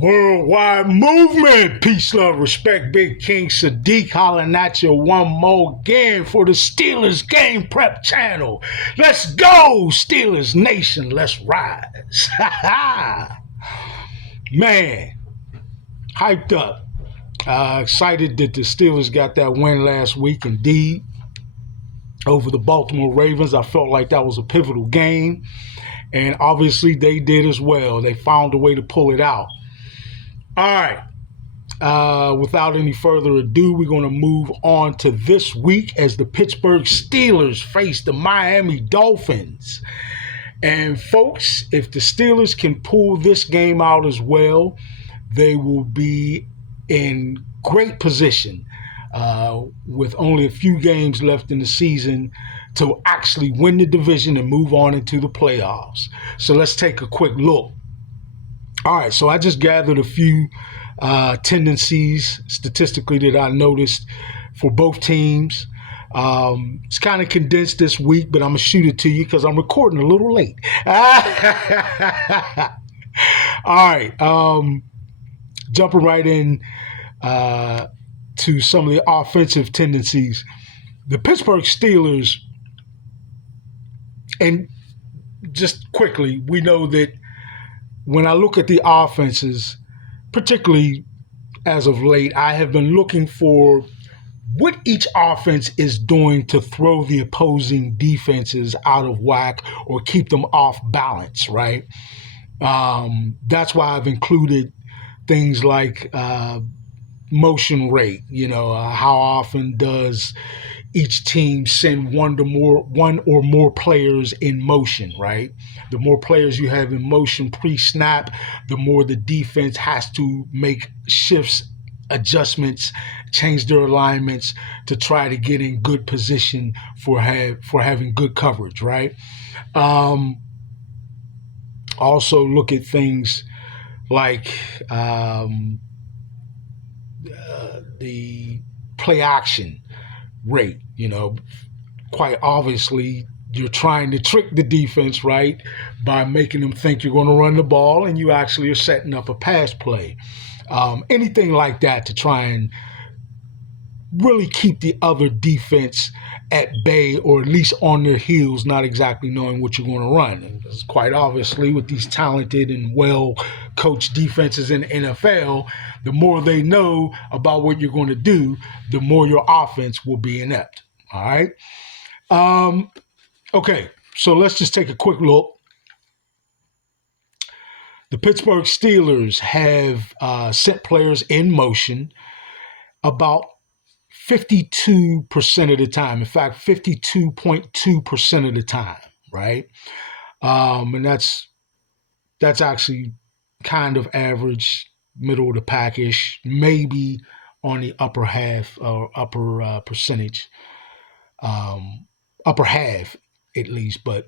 Worldwide movement. Peace, love, respect. Big King Sadiq hollering at you one more again for the Steelers Game Prep channel. Let's go, Steelers Nation. Let's rise. Man, hyped up. Excited that the Steelers got that win last week, indeed, over the Baltimore Ravens. I felt like that was a pivotal game, and obviously they did as well. They found a way to pull it out. All right. Without any further ado, we're going to move on to this week as the Pittsburgh Steelers face the Miami Dolphins. And folks, if the Steelers can pull this game out as well, they will be in great position with only a few games left in the season to actually win the division and move on into the playoffs. So let's take a quick look. All right, so I just gathered a few tendencies statistically that I noticed for both teams. It's kind of condensed this week, but I'm going to shoot it to you because I'm recording a little late. All right, jumping right in to some of the offensive tendencies. The Pittsburgh Steelers, and just quickly, we know that when I look at the offenses, particularly as of late, I have been looking for what each offense is doing to throw the opposing defenses out of whack or keep them off balance, right? That's why I've included things like motion rate. How often does each team send one or more players in motion, right? The more players you have in motion pre-snap, the more the defense has to make shifts, adjustments, change their alignments to try to get in good position for having good coverage, right? Also look at things like the play action rate. Quite obviously you're trying to trick the defense, right, by making them think you're going to run the ball and you actually are setting up a pass play. Anything like that to try and really keep the other defense at bay, or at least on their heels, not exactly knowing what you're going to run. And quite obviously, with these talented and well-coached defenses in the NFL, the more they know about what you're going to do, the more your offense will be inept. All right? Okay, so let's just take a quick look. The Pittsburgh Steelers have sent players in motion about 52% of the time. In fact, 52.2% of the time, right? And that's actually kind of average, middle of the pack-ish, maybe on the upper half or upper percentage, upper half at least, but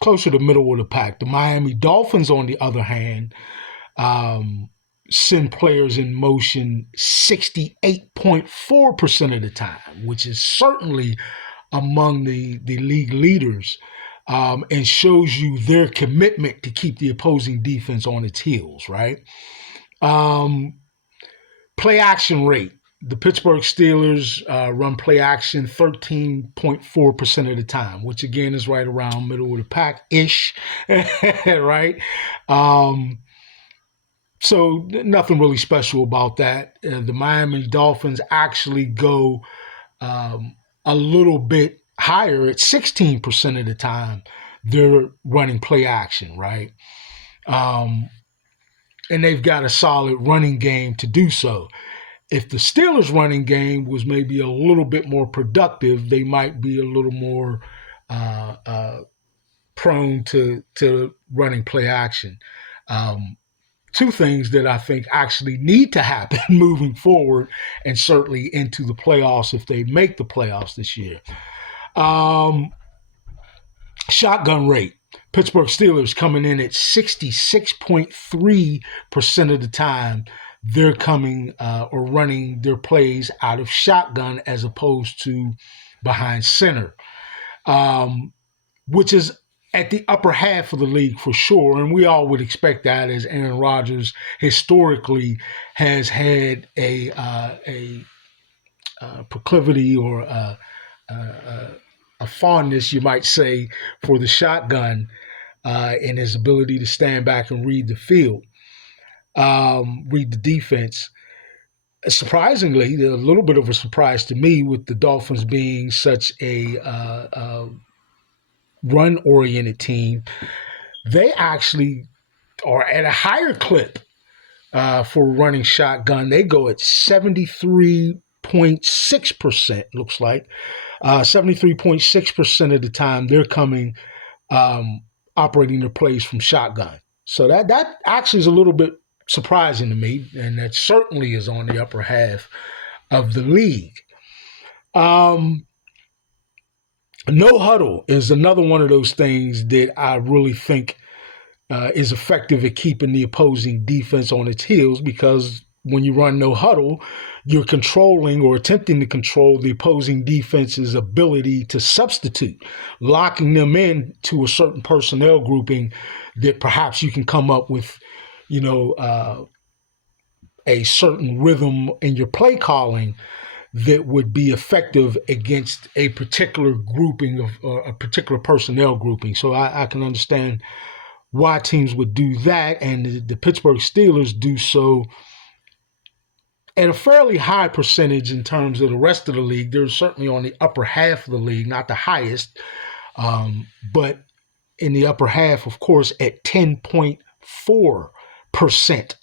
closer to middle of the pack. The Miami Dolphins, on the other hand, send players in motion 68.4% of the time, which is certainly among the league leaders, and shows you their commitment to keep the opposing defense on its heels, right? Play action rate. The Pittsburgh Steelers run play action 13.4% of the time, which again is right around middle of the pack-ish, right? So nothing really special about that. The Miami Dolphins actually go a little bit higher at 16% of the time. They're running play action, right? And they've got a solid running game to do so. If the Steelers' running game was maybe a little bit more productive, they might be a little more prone to running play action. Two things that I think actually need to happen moving forward, and certainly into the playoffs if they make the playoffs this year. Shotgun rate. Pittsburgh Steelers coming in at 66.3% of the time. They're coming or running their plays out of shotgun as opposed to behind center, which is at the upper half of the league for sure, and we all would expect that, as Aaron Rodgers historically has had a proclivity or a fondness, you might say, for the shotgun and his ability to stand back and read the field, read the defense. Surprisingly, a little bit of a surprise to me with the Dolphins being such a run-oriented team, they actually are at a higher clip for running shotgun. They go at 73.6%, looks like. 73.6% of the time they're coming operating their plays from shotgun. So that actually is a little bit surprising to me, and that certainly is on the upper half of the league. No huddle is another one of those things that I really think is effective at keeping the opposing defense on its heels, because when you run no huddle, you're controlling or attempting to control the opposing defense's ability to substitute, locking them in to a certain personnel grouping that perhaps you can come up with, a certain rhythm in your play calling that would be effective against a particular grouping of a particular personnel grouping. So I can understand why teams would do that, and the Pittsburgh Steelers do so at a fairly high percentage in terms of the rest of the league. They're certainly on the upper half of the league, not the highest, but in the upper half, of course, at 10.4%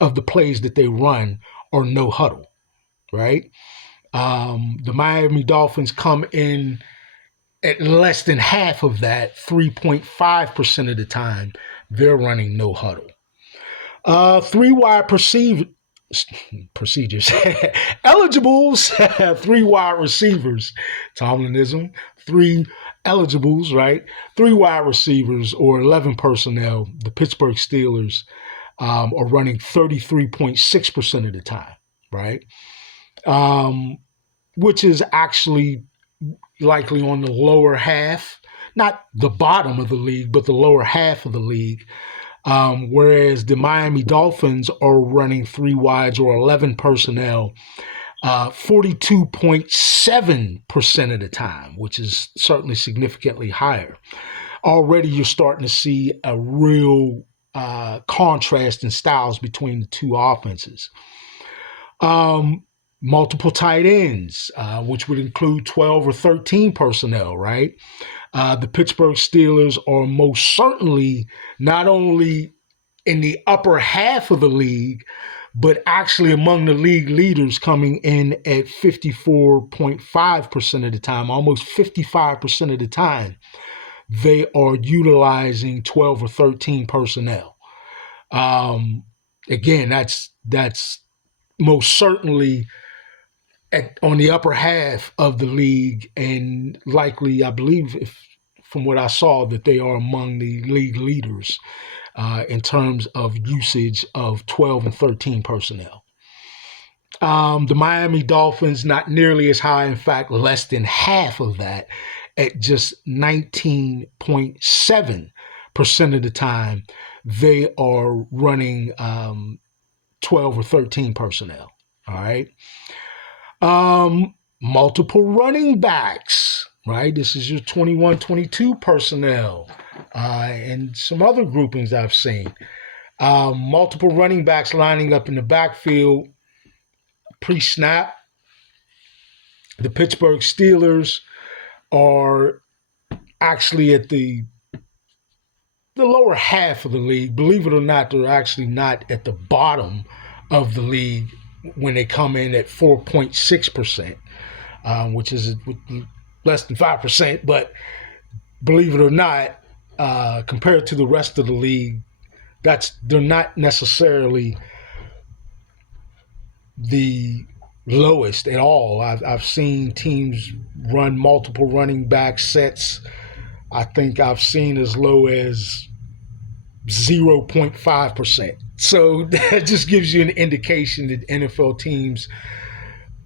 of the plays that they run are no huddle, right? The Miami Dolphins come in at less than half of that, 3.5% of the time they're running no huddle. Three-wide procedures. Eligibles, 3 wide receivers. Tomlinism. 3 eligibles, right? 3 wide receivers or 11 personnel. The Pittsburgh Steelers are running 33.6% of the time, right? Which is actually likely on the lower half, not the bottom of the league, but the lower half of the league. Whereas the Miami Dolphins are running 3 wides or 11 personnel 42.7% of the time, which is certainly significantly higher. Already you're starting to see a real contrast in styles between the two offenses. Multiple tight ends, which would include 12 or 13 personnel, right? The Pittsburgh Steelers are most certainly not only in the upper half of the league, but actually among the league leaders, coming in at 54.5% of the time, almost 55% of the time, they are utilizing 12 or 13 personnel. Again, that's most certainly on the upper half of the league, and likely, I believe, from what I saw, that they are among the league leaders in terms of usage of 12 and 13 personnel. The Miami Dolphins, not nearly as high, in fact, less than half of that, at just 19.7% of the time, they are running 12 or 13 personnel, all right? Multiple running backs, right? This is your 21, 22 personnel, and some other groupings I've seen. Multiple running backs lining up in the backfield pre-snap. The Pittsburgh Steelers are actually at the lower half of the league. Believe it or not, they're actually not at the bottom of the league when they come in at 4.6%, which is less than 5%. But believe it or not, compared to the rest of the league, they're not necessarily the lowest at all. I've seen teams run multiple running back sets. I think I've seen as low as 0.5%. So that just gives you an indication that NFL teams,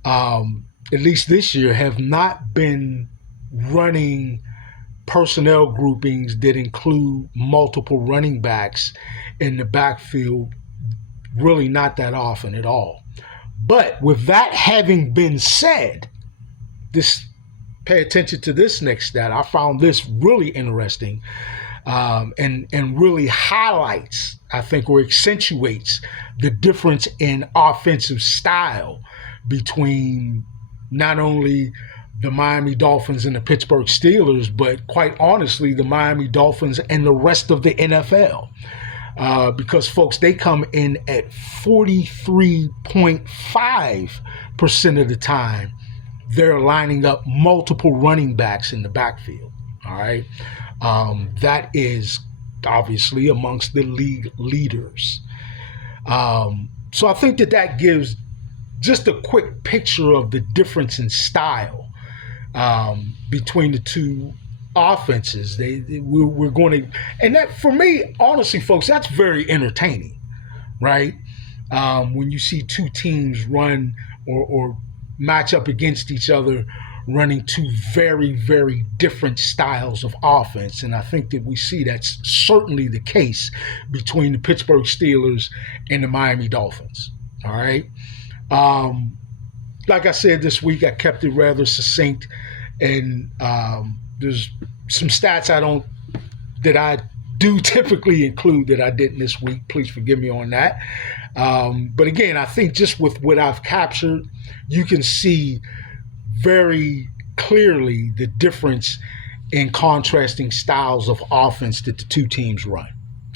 at least this year, have not been running personnel groupings that include multiple running backs in the backfield really not that often at all. But with that having been said, pay attention to this next stat. I found this really interesting, and really highlights, I think, or accentuates the difference in offensive style between not only the Miami Dolphins and the Pittsburgh Steelers, but quite honestly, the Miami Dolphins and the rest of the NFL. Because, folks, they come in at 43.5% of the time they're lining up multiple running backs in the backfield. All right. That is obviously amongst the league leaders. So I think that gives just a quick picture of the difference in style between the two offenses. We're going to, and that, for me, honestly, folks, that's very entertaining, right? When you see two teams run or match up against each other, running two very, very different styles of offense. And I think that we see that's certainly the case between the Pittsburgh Steelers and the Miami Dolphins. All right. Like I said, this week I kept it rather succinct, and there's some stats that I do typically include that I didn't this week. Please forgive me on that. But again, I think just with what I've captured, you can see very clearly the difference in contrasting styles of offense that the two teams run.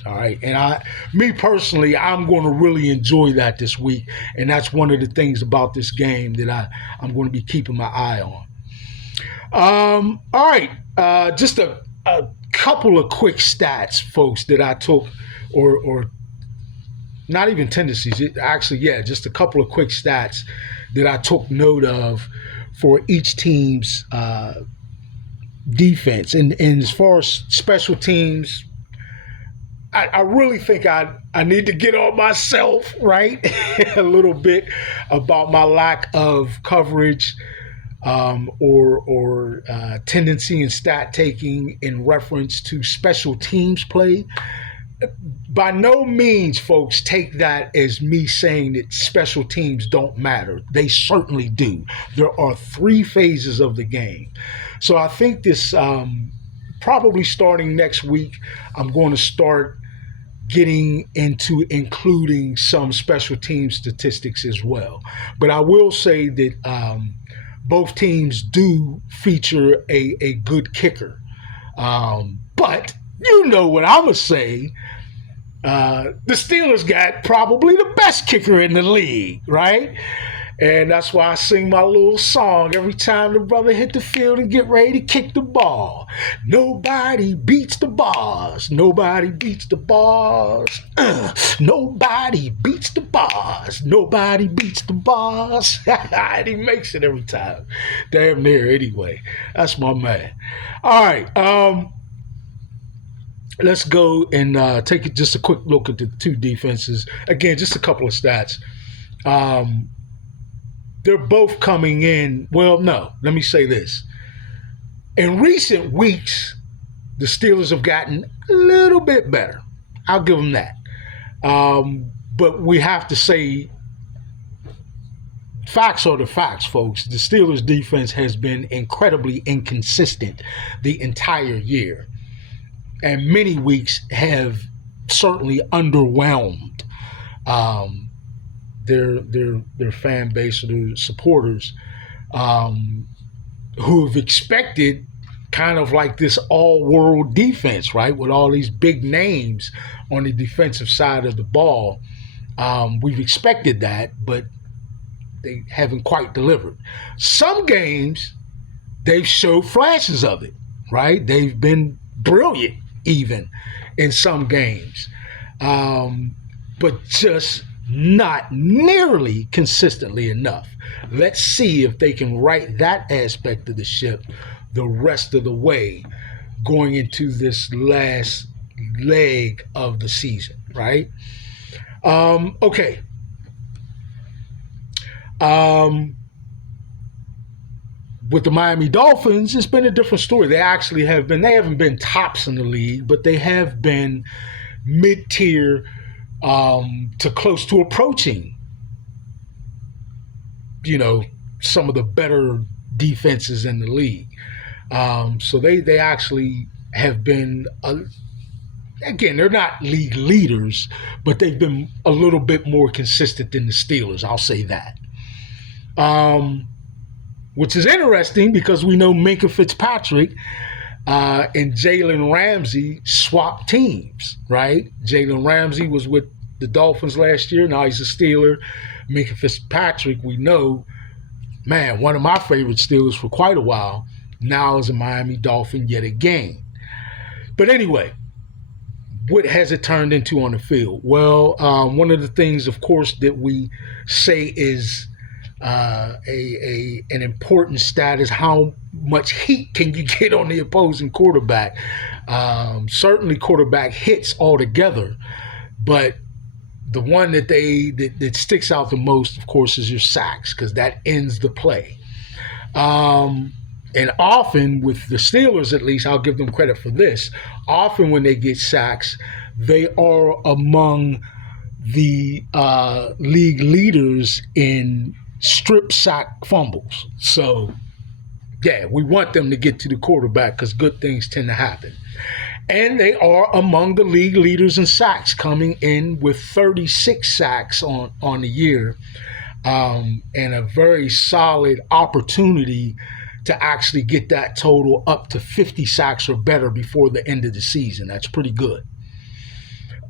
All right. And me personally, I'm going to really enjoy that this week. And that's one of the things about this game that I'm going to be keeping my eye on. All right. Just a couple of quick stats, folks, that I took, or not even tendencies. Just a couple of quick stats that I took note of for each team's defense. And as far as special teams, I really think I need to get on myself, right, a little bit about my lack of coverage or tendency in stat taking in reference to special teams play. By no means, folks, take that as me saying that special teams don't matter. They certainly do. There are three phases of the game. So I think this, probably starting next week, I'm going to start getting into including some special team statistics as well. But I will say that both teams do feature a good kicker. But you know what I'm going to say. The Steelers got probably the best kicker in the league, right? And that's why I sing my little song every time the brother hit the field and get ready to kick the ball. Nobody beats the bars. Nobody beats the bars. Nobody beats the bars. Nobody beats the bars. And he makes it every time. Damn near anyway. That's my man. All right. Let's go and take just a quick look at the two defenses. Again, just a couple of stats. They're both coming in. Well, no, let me say this. In recent weeks, the Steelers have gotten a little bit better. I'll give them that. But we have to say, facts are the facts, folks. The Steelers' defense has been incredibly inconsistent the entire year. And many weeks have certainly underwhelmed their fan base or their supporters, who have expected kind of like this all-world defense, right, with all these big names on the defensive side of the ball. We've expected that, but they haven't quite delivered. Some games, they've showed flashes of it, right? They've been brilliant even in some games, but just not nearly consistently enough. Let's see if they can right that aspect of the ship the rest of the way going into this last leg of the season, right? Okay. With the Miami Dolphins, it's been a different story. They haven't been tops in the league, but they have been mid-tier to close to approaching, some of the better defenses in the league. So they actually have been, again, they're not league leaders, but they've been a little bit more consistent than the Steelers. I'll say that. Which is interesting because we know Minkah Fitzpatrick and Jalen Ramsey swapped teams, right? Jalen Ramsey was with the Dolphins last year. Now he's a Steeler. Minkah Fitzpatrick, we know, man, one of my favorite Steelers for quite a while, now is a Miami Dolphin yet again. But anyway, what has it turned into on the field? Well, one of the things, of course, that we say is an important stat is how much heat can you get on the opposing quarterback. Certainly quarterback hits altogether, but the one that sticks out the most, of course, is your sacks, because that ends the play. And often with the Steelers, at least, I'll give them credit for this, often when they get sacks, they are among the league leaders in strip sack fumbles. So, yeah, we want them to get to the quarterback because good things tend to happen. And they are among the league leaders in sacks, coming in with 36 sacks on the year, and a very solid opportunity to actually get that total up to 50 sacks or better before the end of the season. That's pretty good.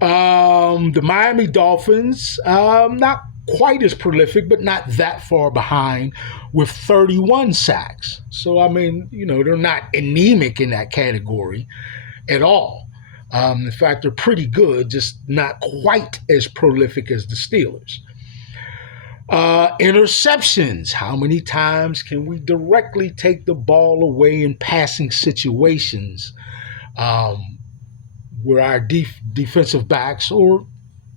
The Miami Dolphins, not quite as prolific, but not that far behind, with 31 sacks. So, I mean, they're not anemic in that category at all. In fact, they're pretty good, just not quite as prolific as the Steelers. Interceptions. How many times can we directly take the ball away in passing situations where our defensive backs, or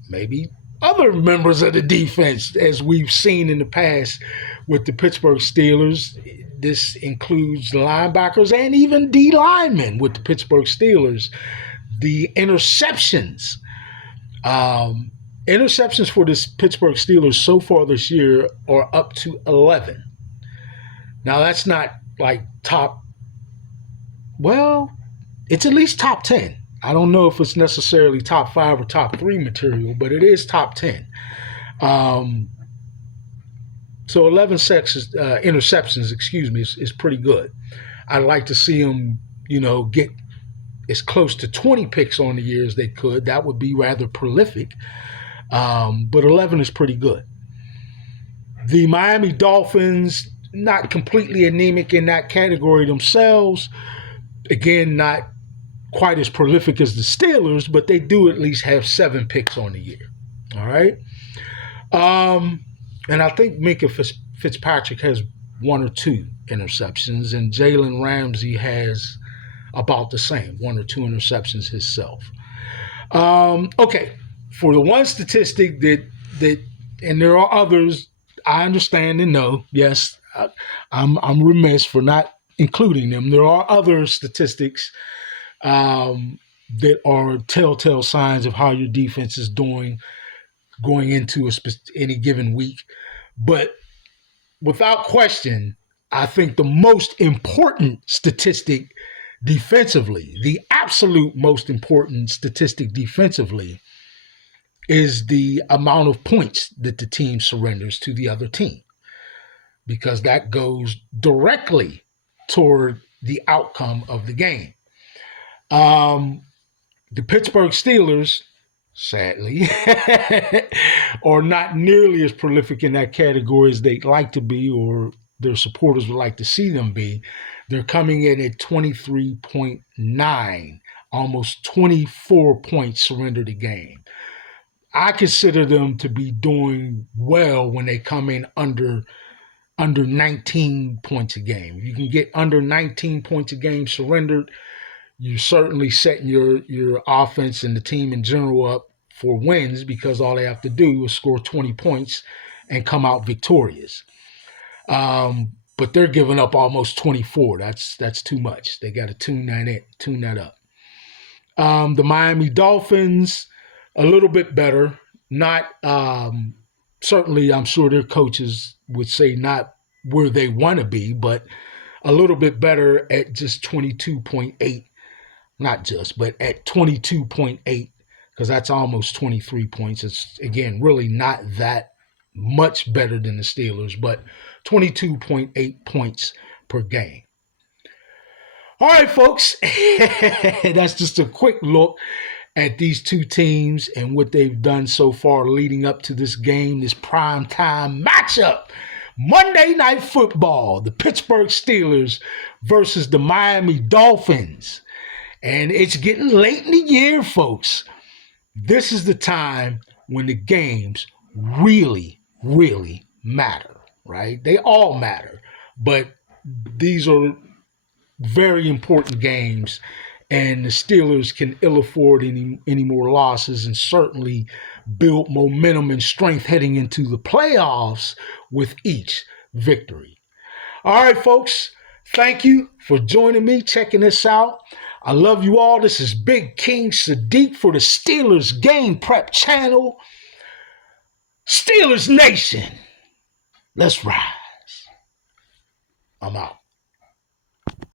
maybe other members of the defense, as we've seen in the past with the Pittsburgh Steelers? This includes the linebackers and even D linemen with the Pittsburgh Steelers. The interceptions. Interceptions for this Pittsburgh Steelers so far this year are up to 11. Now, that's not like it's at least top 10. I don't know if it's necessarily top 5 or top 3 material, but it is top 10. So 11 interceptions, is pretty good. I'd like to see them, get as close to 20 picks on the year as they could. That would be rather prolific. But 11 is pretty good. The Miami Dolphins, not completely anemic in that category themselves. Again, not quite as prolific as the Steelers, but they do at least have 7 picks on the year. All right. And I think Minkah Fitzpatrick has 1 or 2 interceptions, and Jalen Ramsey has about the same, 1 or 2 interceptions himself. Okay. For the one statistic that, and there are others, I understand and know. Yes, I'm remiss for not including them. There are other statistics that are telltale signs of how your defense is doing going into any given week. But without question, I think the most important statistic defensively, the absolute most important statistic defensively, is the amount of points that the team surrenders to the other team, because that goes directly toward the outcome of the game. The Pittsburgh Steelers, sadly, are not nearly as prolific in that category as they'd like to be, or their supporters would like to see them be. They're coming in at 23.9, almost 24 points surrendered a game. I consider them to be doing well when they come in under 19 points a game. If you can get under 19 points a game surrendered, you're certainly setting your offense and the team in general up for wins, because all they have to do is score 20 points and come out victorious. but they're giving up almost 24. That's too much. They got to tune that up. The Miami Dolphins, a little bit better. Not certainly, I'm sure their coaches would say not where they want to be, but a little bit better at just 22.8. Not just, but at 22.8, because that's almost 23 points. It's, again, really not that much better than the Steelers, but 22.8 points per game. All right, folks, that's just a quick look at these two teams and what they've done so far leading up to this game, this primetime matchup. Monday Night Football, the Pittsburgh Steelers versus the Miami Dolphins. And it's getting late in the year, folks. This is the time when the games really, really matter, right? They all matter, but these are very important games, and the Steelers can ill afford any more losses and certainly build momentum and strength heading into the playoffs with each victory. All right, folks, thank you for joining me, checking this out. I love you all. This is Big King Sadiq for the Steelers Game Prep Channel. Steelers Nation, let's rise. I'm out.